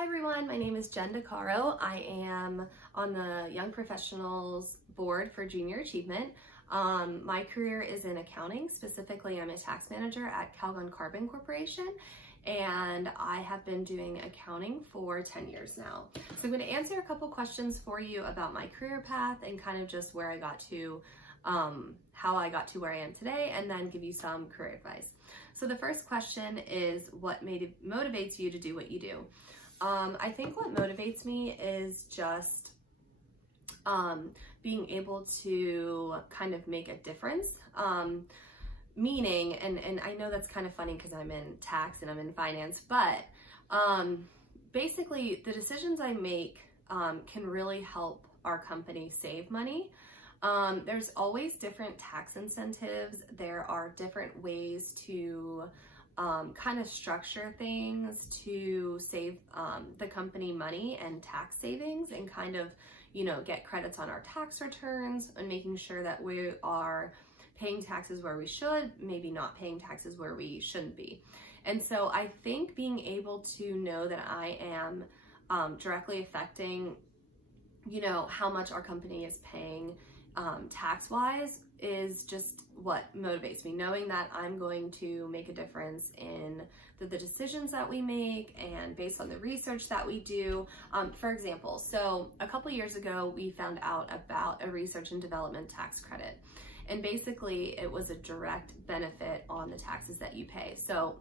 Hi everyone, my name is Jen DeCaro. I am on the Young Professionals Board for Junior Achievement. My career is in accounting. Specifically, I'm a tax manager at Calgon Carbon Corporation, and I have been doing accounting for 10 years now. So I'm going to answer a couple questions for you about my career path and kind of just where I got to, how I got to where I am today, and then give you some career advice. So the first question is, what motivates you to do what you do? I think what motivates me is just being able to kind of make a difference. Meaning, and I know that's kind of funny because I'm in tax and I'm in finance, but basically the decisions I make can really help our company save money. There's always different tax incentives. There are different ways to kind of structure things to save the company money and tax savings, and kind of, you know, get credits on our tax returns and making sure that we are paying taxes where we should, maybe not paying taxes where we shouldn't be. And so I think being able to know that I am directly affecting, you know, how much our company is paying tax-wise is just what motivates me, knowing that I'm going to make a difference in the decisions that we make and based on the research that we do. For example, so a couple years ago, we found out about a research and development tax credit. And basically it was a direct benefit on the taxes that you pay. So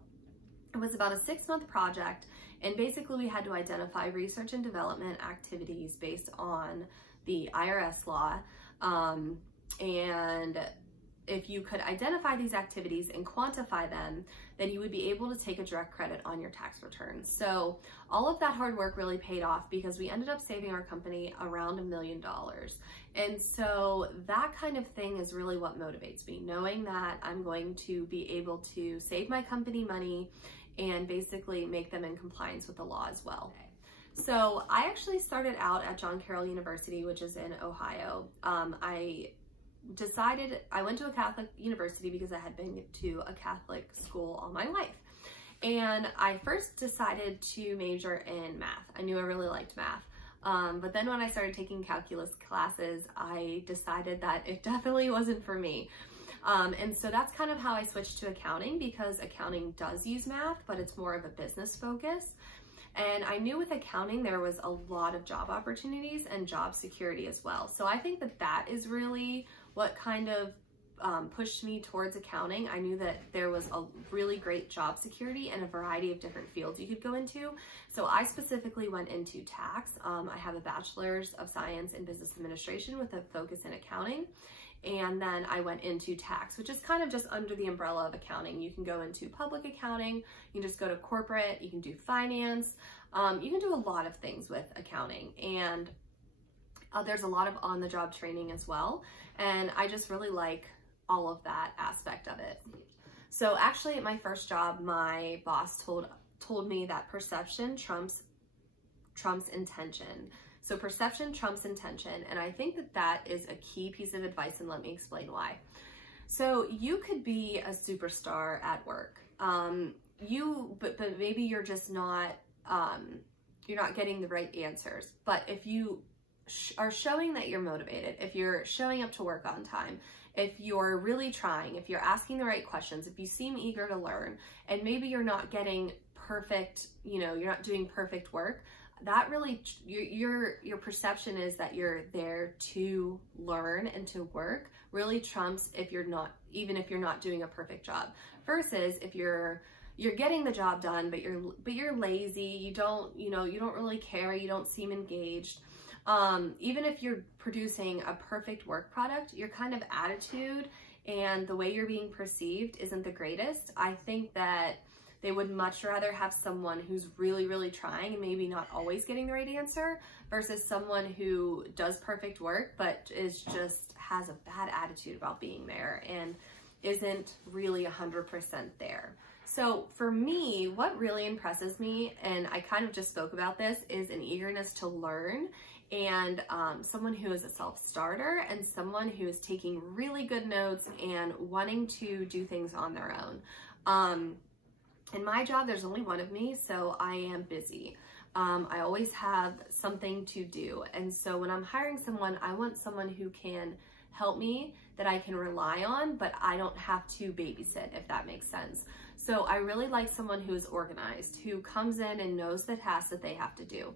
it was about a 6-month project, and basically we had to identify research and development activities based on the IRS law. And if you could identify these activities and quantify them, then you would be able to take a direct credit on your tax return. So all of that hard work really paid off because we ended up saving our company around $1 million. And so that kind of thing is really what motivates me, knowing that I'm going to be able to save my company money and basically make them in compliance with the law as well. So I actually started out at John Carroll University, which is in Ohio. I went to a Catholic university because I had been to a Catholic school all my life. And I first decided to major in math. I knew I really liked math. But then when I started taking calculus classes, I decided that it definitely wasn't for me. And so that's kind of how I switched to accounting, because accounting does use math, but it's more of a business focus. And I knew with accounting, there was a lot of job opportunities and job security as well. So I think that that is really what kind of pushed me towards accounting. I knew that there was a really great job security and a variety of different fields you could go into. So I specifically went into tax. I have a bachelor's of science in business administration with a focus in accounting. And then I went into tax, which is kind of just under the umbrella of accounting. You can go into public accounting, you can just go to corporate, you can do finance, you can do a lot of things with accounting. And there's a lot of on-the-job training as well. And I just really like all of that aspect of it. So actually at my first job, my boss told me that perception trumps intention. So perception trumps intention, and I think that that is a key piece of advice, and let me explain why. So you could be a superstar at work, but maybe you're just not, you're not getting the right answers. But if you are showing that you're motivated, if you're showing up to work on time, if you're really trying, if you're asking the right questions, if you seem eager to learn, and maybe you're not getting perfect, you know, you're not doing perfect work, that really, your perception is that you're there to learn and to work really trumps if you're not, even if you're not doing a perfect job, versus if you're getting the job done, but you're lazy, you don't really care, you don't seem engaged. Even if you're producing a perfect work product, your kind of attitude and the way you're being perceived isn't the greatest. I think that they would much rather have someone who's really, really trying and maybe not always getting the right answer, versus someone who does perfect work but has a bad attitude about being there and isn't really 100% there. So for me, what really impresses me, and I kind of just spoke about this, is an eagerness to learn, and someone who is a self-starter and someone who is taking really good notes and wanting to do things on their own. In my job, there's only one of me, so I am busy. I always have something to do. And so when I'm hiring someone, I want someone who can help me, that I can rely on, but I don't have to babysit, if that makes sense. So I really like someone who is organized, who comes in and knows the tasks that they have to do,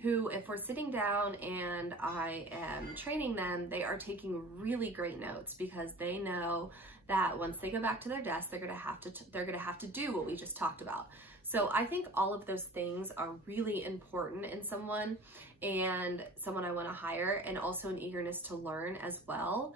who, if we're sitting down and I am training them, they are taking really great notes, because they know that once they go back to their desk, they're gonna have to do what we just talked about. So I think all of those things are really important in someone, and someone I want to hire, and also an eagerness to learn as well.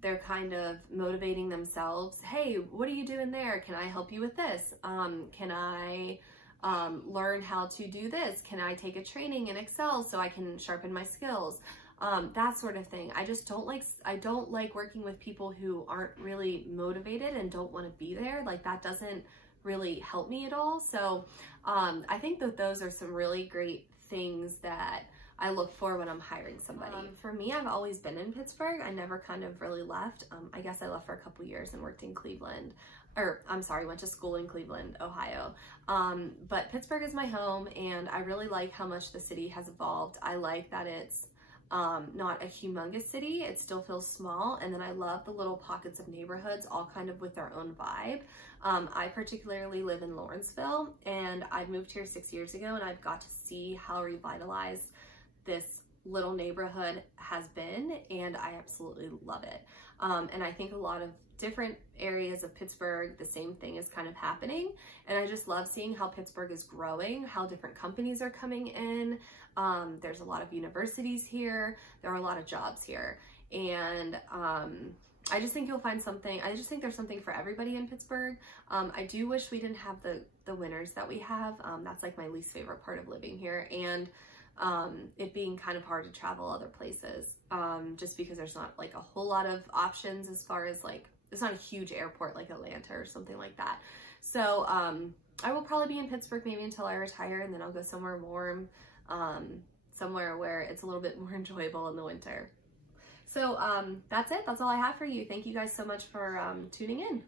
They're kind of motivating themselves. Hey, what are you doing there? Can I help you with this? Can I learn how to do this? Can I take a training in Excel so I can sharpen my skills? That sort of thing. I don't like working with people who aren't really motivated and don't want to be there. Like, that doesn't really help me at all. So I think that those are some really great things that I look for when I'm hiring somebody. For me, I've always been in Pittsburgh. I never kind of really left. I guess I left for a couple years and worked in Cleveland, went to school in Cleveland, Ohio. But Pittsburgh is my home, and I really like how much the city has evolved. I like that it's not a humongous city. It still feels small. And then I love the little pockets of neighborhoods, all kind of with their own vibe. I particularly live in Lawrenceville, and I moved here 6 years ago, and I've got to see how revitalized this little neighborhood has been, and I absolutely love it. And I think a lot of different areas of Pittsburgh, the same thing is kind of happening. And I just love seeing how Pittsburgh is growing, how different companies are coming in. There's a lot of universities here. There are a lot of jobs here. And I just think you'll find something. I just think there's something for everybody in Pittsburgh. I do wish we didn't have the winters that we have. That's like my least favorite part of living here. And it being kind of hard to travel other places, just because there's not like a whole lot of options as far as like, it's not a huge airport like Atlanta or something like that. So I will probably be in Pittsburgh maybe until I retire, and then I'll go somewhere warm, somewhere where it's a little bit more enjoyable in the winter. So that's it. That's all I have for you. Thank you guys so much for tuning in.